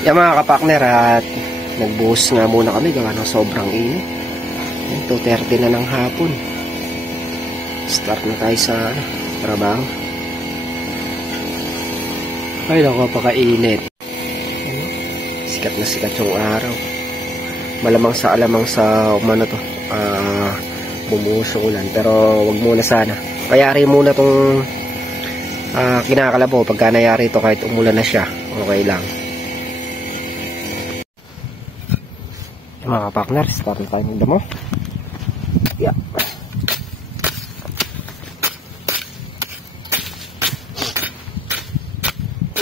Yan mga kapakner, at nagbuhos nga muna kami gawa ng sobrang init. 2:30 na ng hapon. Start na tayo sa trabaho. Ay naku, pakainit. Sikat na sikat yung araw. Malamang sa umano to, bumuhos yung ulan, pero wag muna sana. Kayari muna tong kinakalabo. Pagka nayari ito, kahit umulan na siya, okay lang. Mga kapakner, start na tayo ng damo. Yeah.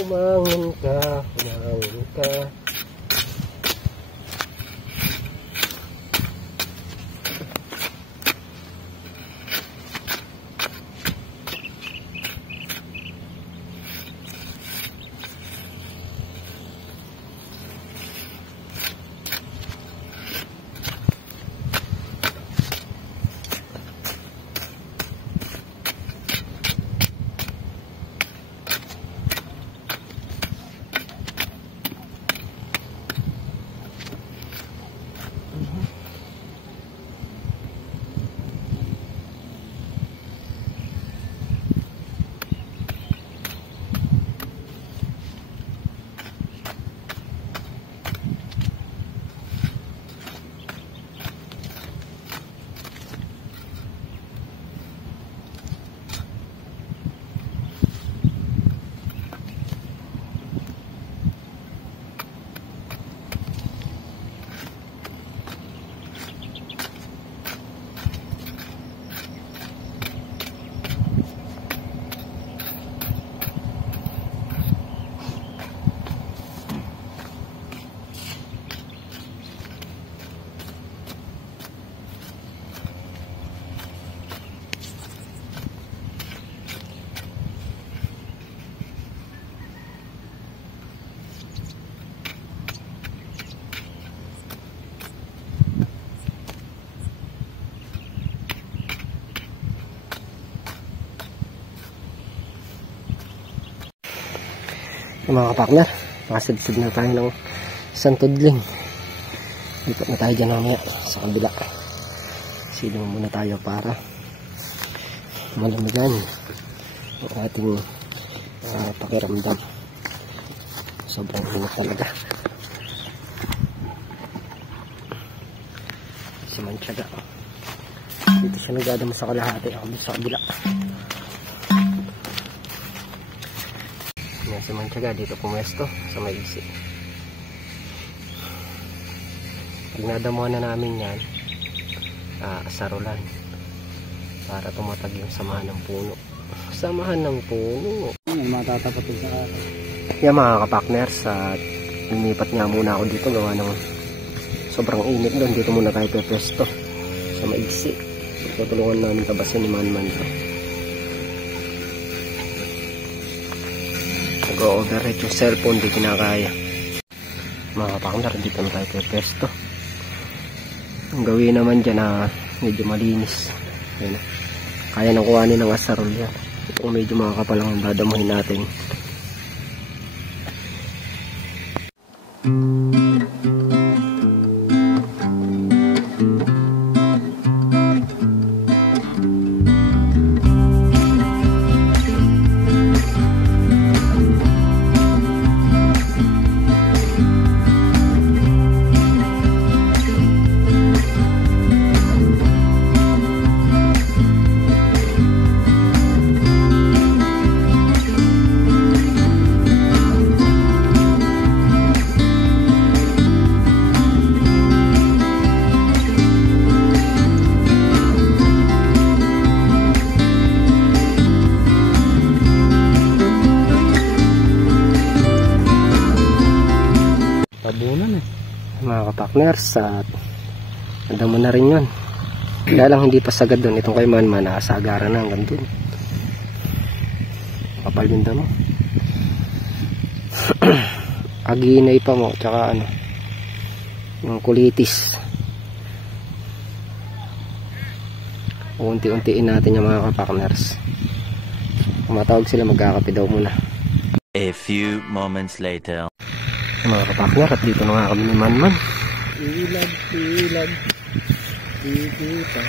Umangon ka, umangon ka. Mga kapakner, nakasidsid na tayo ng isang tudling. Dito na tayo dyan mamaya sa kabila. Silong muna tayo para malamigan ang ating pakiramdam. Sobrang init talaga. Si Manchaga, dito siya nagdadamo sa kalahati, ako sa kabila. Yan si Manchaga dito pumesto sa maigsi. Pag nadamuhan na namin yan, sarulan para tumatag yung samahan ng puno. Samahan ng puno. Matatapat yung sa akin. Yan mga kapakners, lumipat nga muna ako dito gawa ng sobrang init doon. Dito muna tayo pepesto sa maigsi. Tutulungan namin tabasin ni Manman to. Nag-overheat yung cellphone, di kinakaya. Mga kapakner, dito na tayo pepesto. Ang gawin naman dyan na medyo malinis. Yan. Kaya nang kuhanin ng asarol yan. Itong medyo makakapal ang dadamuhin natin. Mga kapakners, at nadamo na rin yun. Kaya lang hindi pa sagad doon. Itong kay Manman, nakasagaran na hanggang doon. Kapal yung damo. Aginay pa mo, tsaka ano, yung kulitis. Unti-untiin natin yung mga kapakners. Kung matawag sila, magkakape daw muna. A few moments later. Mga kapakner, at dito na nga kami ni Manman. Ilag, dito.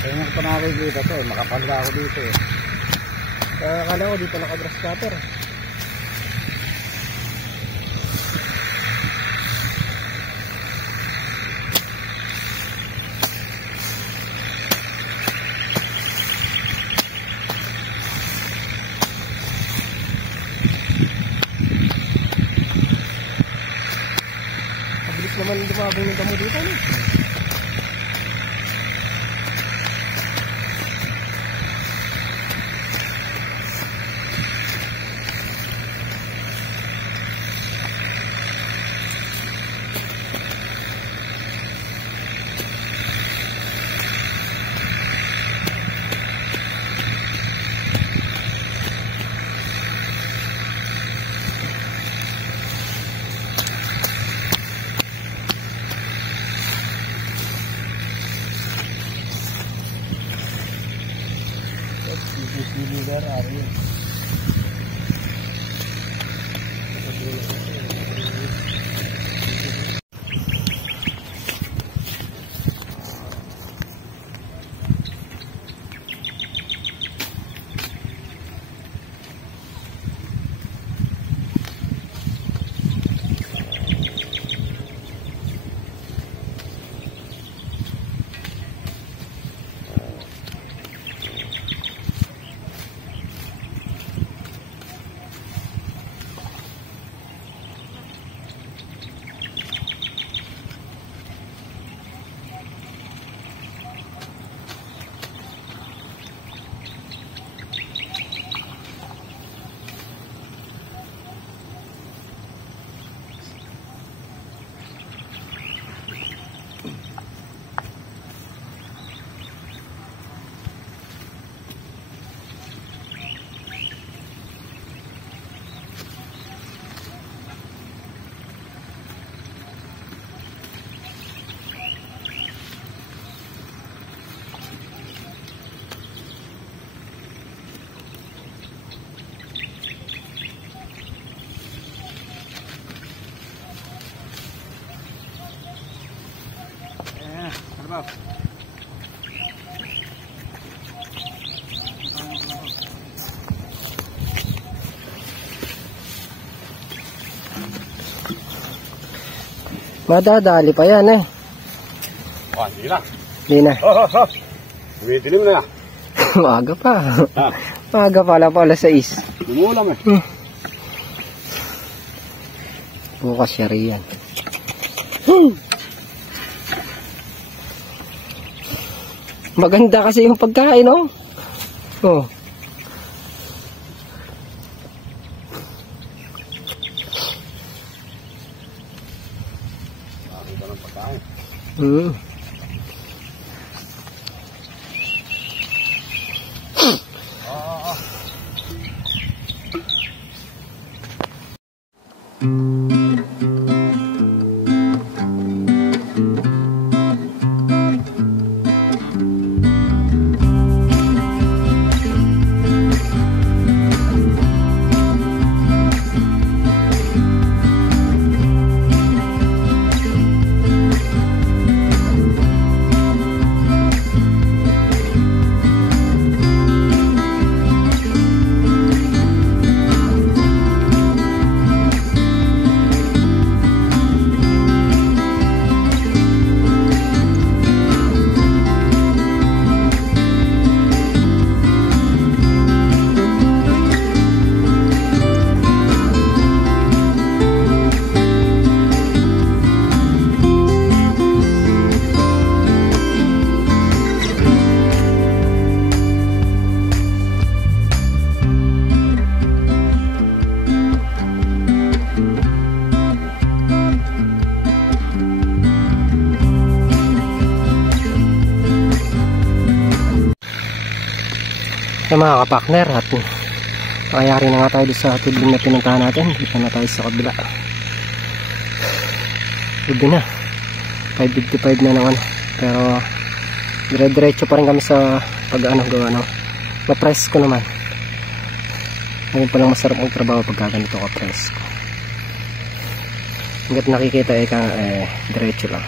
Kaya nga pa nakikita to, makapalda ako dito eh. Akala ko dito naka-grass cutter. Mabilis naman dumabong yung damo dito, no? Lugar area. Ano ba? Madadali pa yan eh. Hindi na. Hindi na. Umidilim na. Maaga pa. Maaga pala pala sa is. Umulam eh. Bukas siya riyan. Maganda kasi yung pagkain, oh. Oh. Nakita ng pagkain. So mga kapakner, at makayari na nga tayo sa tubig na pinuntahan natin. Dito na tayo sa kabila. Pwede na. 5:55 na naman. Pero dire-diretso pa rin kami sa pag-ano gawa ng ma-press ko naman. Ngayon palang masarap magtrabaho pagka ganito ka-press ko. Hanggat nakikita diretso lang.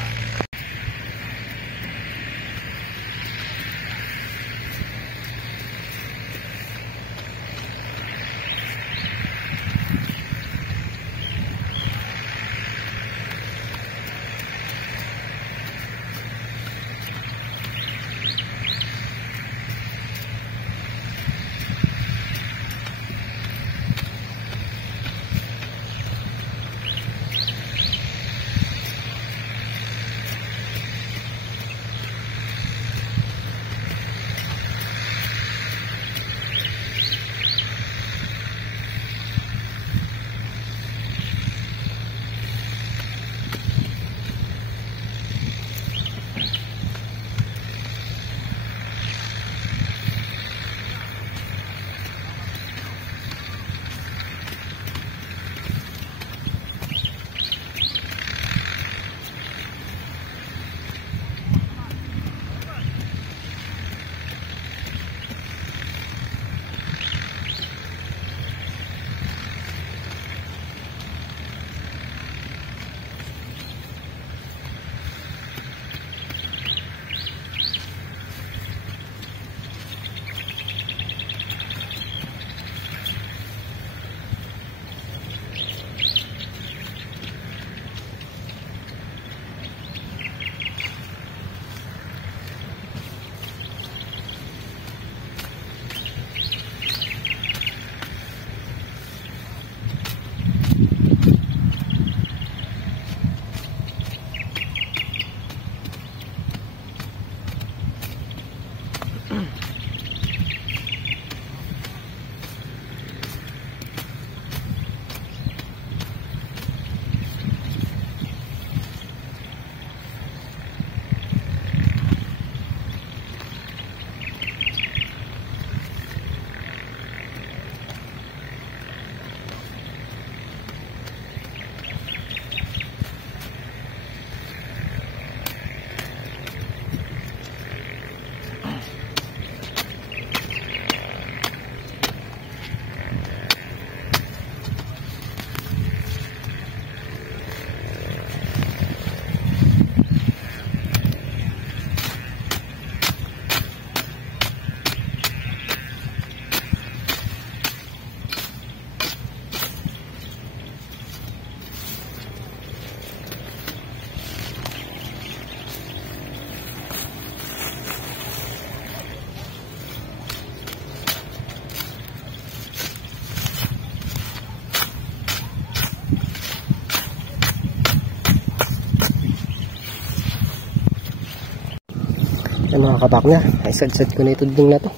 Ay mga kapakna, ay sad-sad ko na ito ding na to.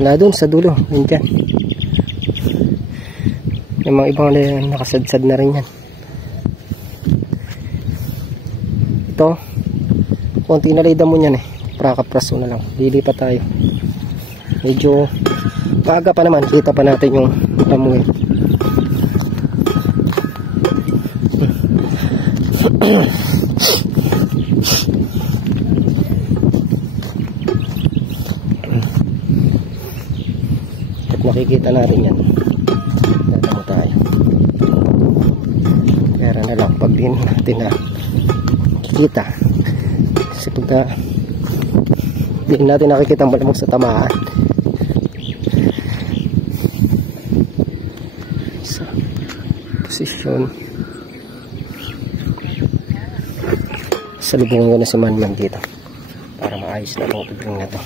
Mula doon sa dulo, yun dyan. Yung mga ibang nakasadsad na rin yan. Ito, konti na lay damo yan Prakapraso na lang. Lilipat tayo. Medyo maaga pa naman, kita pa natin yung damo makikita natin yan. Dadamo tayo. Kaya na lang pag din natin na makikita. Kasi pagka din natin nakikita malamang sa tamaan. Sa posisyon. Salubungin ko na si Manman dito para maayos na itong pagling na to.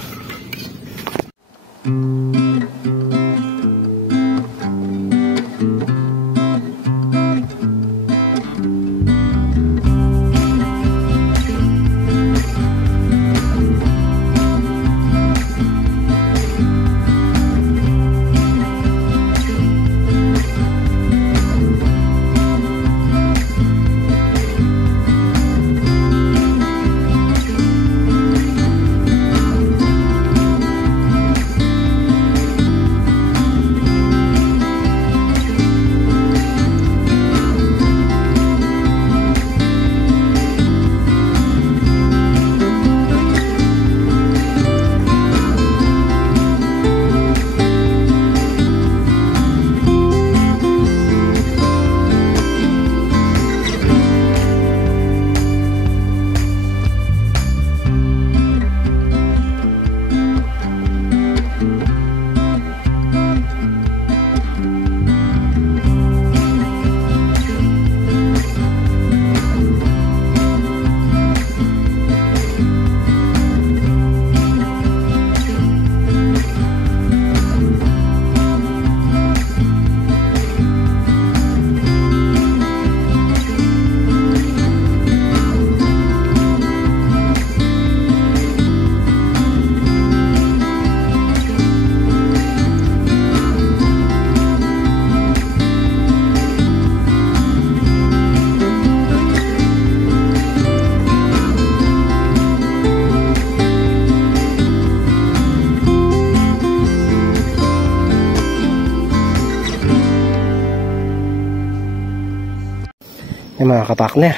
mga kapartner.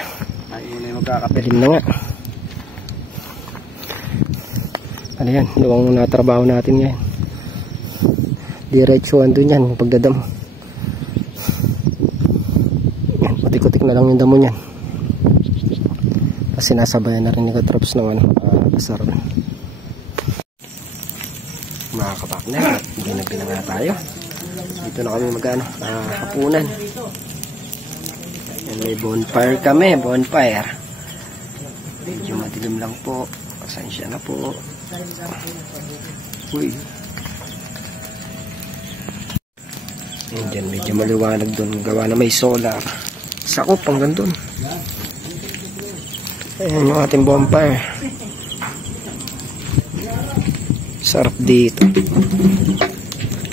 Ay, muna yung magkakapit. Dalim na nga. Ano yan? Yung natrabaho natin ngayon. Diretsuhan doon yan. Pagdadamo. Yan. Kutik-kutik na lang yung damo niyan. Kasi nasabayan na rin ni Katrops ng kasar. Mga kapartner, ginagbi na nga tayo. Dito na kami hapunan. Yan, may bonfire kami, bonfire. Medyo madilim lang po. Pasensya na po. Uy. Yan dyan, medyo maliwanag doon. Gawa na may solar. Sakop hanggang doon. Ayan yung ating bonfire. Sarap dito.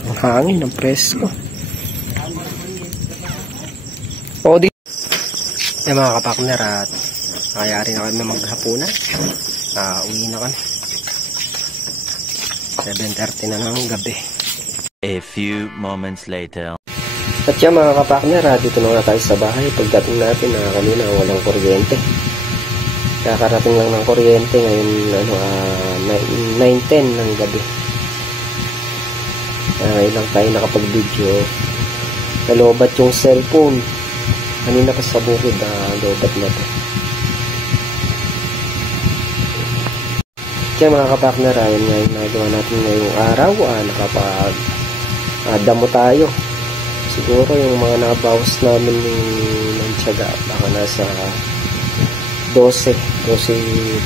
Ang hangin, ang presko. O dito. Yan mga kapartner, at nakayari na kami maghapunan. Uwi na kami. 7:30 na ng gabi. A few moments later. At yan mga kapartner, dito na tayo sa bahay. Pagdating natin kanina walang kuryente. Kakarating lang ng kuryente ngayon 9:10 ng gabi. Ilang tayo nakapag-video. Nalobat yung cellphone. Kanina pa sa bukid, lobat na to. Kaya mga kapartner, ayun nga yung nagawa natin ngayong araw. Nakapag-damo tayo. Siguro yung mga nabawas namin ng tiyaga, baka nasa 12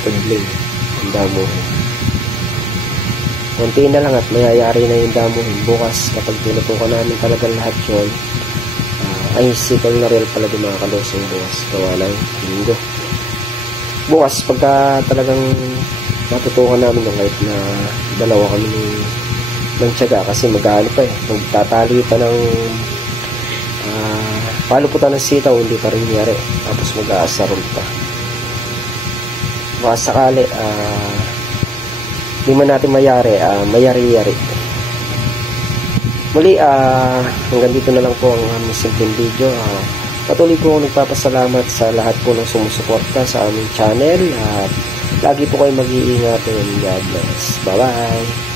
tubling ang damo. Konti na lang at mayayari na yung damo. Bukas kapag tinutukan namin talaga lahat yun, ay sikal na rin pala yung mga kalusong bukas. Gawa ng linggo. Bukas pagka talagang matutukan namin yung kahit na dalawa kami ng tiyaga kasi mag-aali pa magtatali pa ng paluputan ng sitaw, hindi pa rin yari, tapos mag-aasarol pa. Baka sakali hindi man natin mayari-yari. Muli, hanggang dito na lang po ang aming simpleng video. Patuloy po akong nagpapasalamat sa lahat po ng sumusuporta sa aming channel at lagi po kayo mag-iingat and God bless. Bye bye.